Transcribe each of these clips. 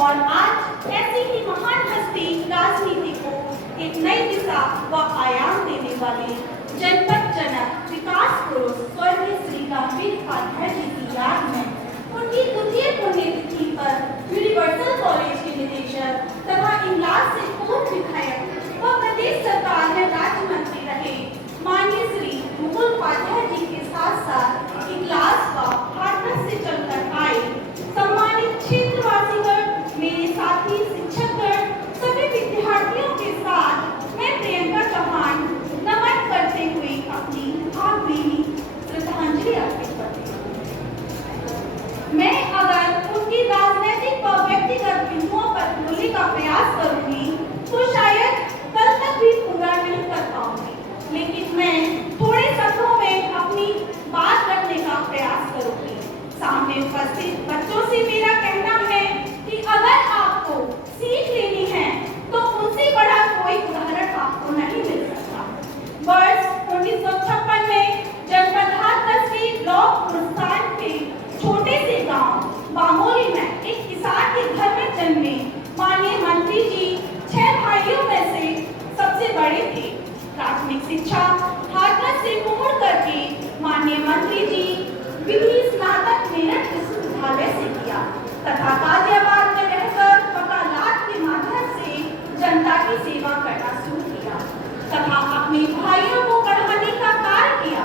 और आज ऐसी ही महान हस्ती राजनीति को एक नई दिशा व आयाम देने वाले जनपद जनक विकास पुरुष स्वर्गीय श्री रामवीर उपाध्याय जी की याद में उनकी द्वितीय पुण्यतिथि पर यूनिवर्सल कॉलेज के निदेशक तथा इंग्लैंड से पूर्व विधायक व प्रदेश सरकार में राज्य मंत्री रहे माननीय श्री मुकुल उपाध्याय जी के साथ साथ इंग्लैंड व हाथरस से चलकर आए सम्मानित क्षेत्रवासीगण, मेरे साथी शिक्षकगण, सभी विद्यार्थियों के साथ मैं प्रियंका चौहान नमन करते हुए अपनी भावभीनी श्रद्धांजलि अर्पित करती हूँ। मैं अगर उनकी राजनीतिक व व्यक्तिगत बिंदुओं पर बोलने का प्रयास करूंगी तो शायद कल तक भी पूरा नहीं कर पाऊंगी, लेकिन मैं थोड़े शब्दों में अपनी बात रखने का प्रयास करूंगी। सामने उपस्थित बच्चों से मेरा कहना है कि अगर आपको सीख लेनी है तो उनसे बड़ा कोई उदाहरण आपको नहीं मिल सकता। वर्ष 1956 में जनपद हाथरस के ब्लॉक मुस्कान के छोटे से गांव बामोली में एक किसान के घर में जन्मे माननीय मंत्री जी 6 भाइयों में से सबसे बड़े थे। प्राथमिक शिक्षा हाथरस से पूर्ण करके माननीय मंत्री जी विधि स्नातक मेरठ विश्वविद्यालय से किया तथा गाजियाबाद में रहकर वकालत के माध्यम से जनता की सेवा करना शुरू किया तथा अपने भाइयों को पढ़ाने का कार्य किया।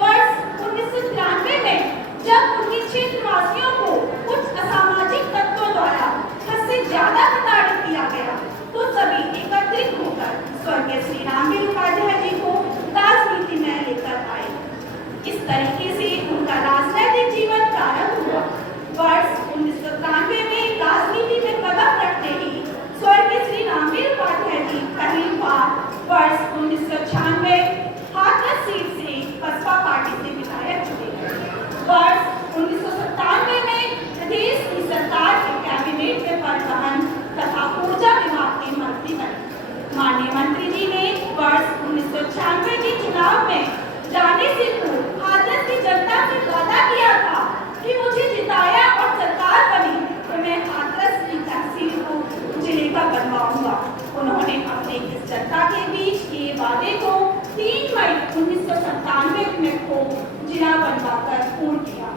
वर्ष 1993 में जब उनके क्षेत्रवासियों को कुछ असामाजिक तत्वों द्वारा हद से ज्यादा प्रताड़ित किया गया तो सभी एकत्रित होकर स्वर्गीय श्री रामवीर उपाध्याय जी को राजनीति में लेकर आए। इस तरीके से उनका राजनीतिक जीवन प्रारंभ हुआ। वर्ष 1993 में राजनीति में कदम रखते ही स्वर्गीय श्री रामवीर उपाध्याय जी पहली बार वर्ष 1996 हाथरस सीट से बसपा पार्टी से विधायक चुने गए। वर्ष 1997 में प्रदेश की सरकार के कैबिनेट में परिवहन तथा ऊर्जा विभाग के मंत्री बने। माननीय मंत्री जी ने वर्ष 1996 के चुनाव में जाने से पूर्व हाथरस की जनता से वादा किया था कि मुझे जिताया और सरकार बनी तो मैं हाथरस की तहसील को जिले का बनवाऊंगा। उन्होंने अपने इस जनता के बीच किए वादे को 3 मई 1997 में को जिला बनवाकर पूर्ण किया।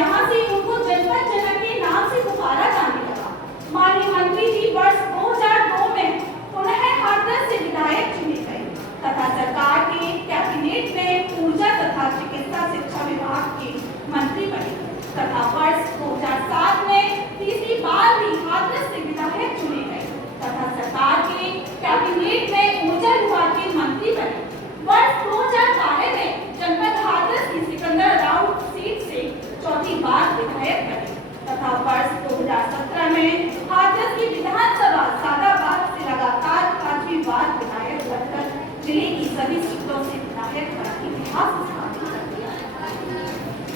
यहाँ से उनको जनपद जनक के नाम से पुकारा जाने लगा। माननीय मंत्री जी वर्ष 2002 में पुनः हाथरस से विधायक चुने गए तथा सरकार के कैबिनेट में ऊर्जा तथा चिकित्सा शिक्षा विभाग के मंत्री बने तथा वर्ष 2007 में तीसरी बार भी हाथरस से विधायक चुने गए तथा सरकार के कैबिनेट में ऊर्जा विभाग के मंत्री बने। वर्ष 2012 में जनपद हाथरस की सिकंदर राउत सीट से चौथी बार विधायक बने तथा वर्ष 2017 में हाथरस की विधानसभा सादाबाद से लगातार 5वीं बार विधायक बनकर जिले की सभी सीटों से विधायक बन इतिहास स्थापित कर दिया।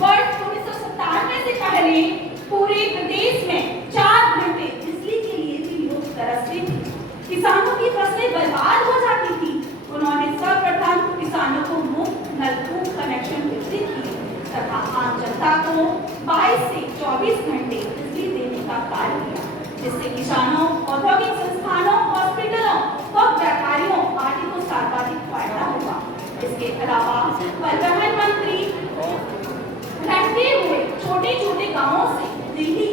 वर्ष 1997 से पहले पूरे प्रदेश में 4 घंटे बिजली के लिए भी लोग तरसते थे। किसानों की फसलें बर्बाद हो जाती थी। उन्होंने सर्वप्रथम किसानों को मुफ्त नलकूप कनेक्शन वितरित किए तथा आम जनता को 22 से 24 घंटे बिजली देने का कार्य किया, जिससे किसानों, औद्योगिक संस्थानों, हॉस्पिटलों व व्यापारियों आदि को सर्वाधिक फायदा होगा। इसके अलावा परिवहन मंत्री रहते हुए छोटे छोटे गांवों से दिल्ली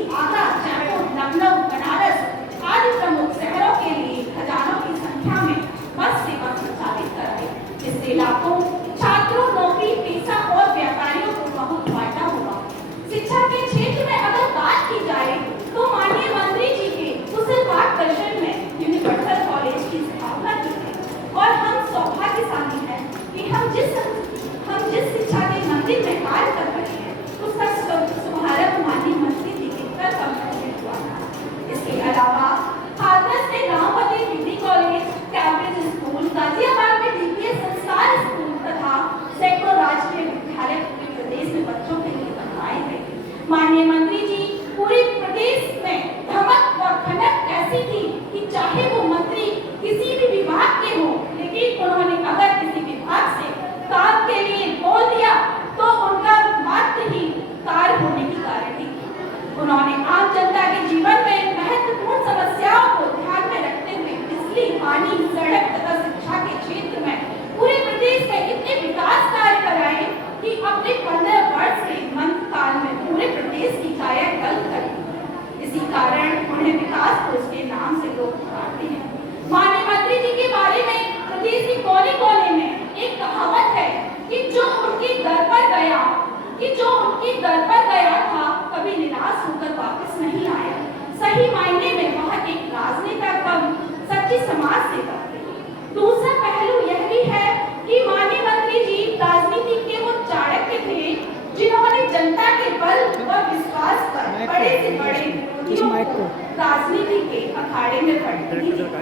काया कल्प कर दी। इसी कारण उन्हें विकास कोष के नाम से लोग पुकारते हैं। माननीय मंत्री जी के बारे में प्रदेश के कोने कोने में एक कहावत है कि जो उनकी दर पर गया था कभी निराश होकर वापस नहीं आया। सही मायने में वह एक राजनेता कम सच्ची समाज सेवा थे। दूसरा पहलू यह भी है कि माननीय मंत्री जी राजनीति के वो चाणक्य थे जिन्होंने जनता के बल व विश्वास पर बड़े से बड़े विरोधियों को राजनीति के अखाड़े में पड़ने दिया।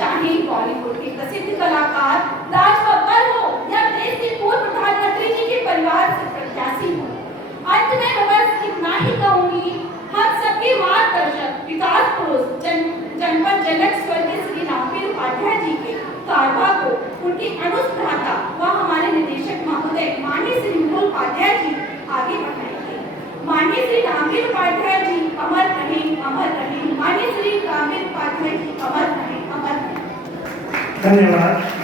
चाहे बॉलीवुड के प्रसिद्ध कलाकार राज बब्बर हो या देश के पूर्व प्रधानमंत्री जी के परिवार से प्रत्याशी हो। अंत में मैं बस इतना ही कहूंगी, हम सबके मार्गदर्शक विकास कोष जनपद जनक स्वर्गीय श्री रामवीर उपाध्याय जी के कारवा को उनके अनुस्मृता व हमारे निदेशक महोदय माननीय श्री विमल उपाध्याय जी आगे बढ़ाएंगे। माननीय श्री रामवीर उपाध्याय जी अमर रहें, अमर रहें। माननीय श्री रामवीर उपाध्याय जी अमर रहें, अमर रहें। धन्यवाद।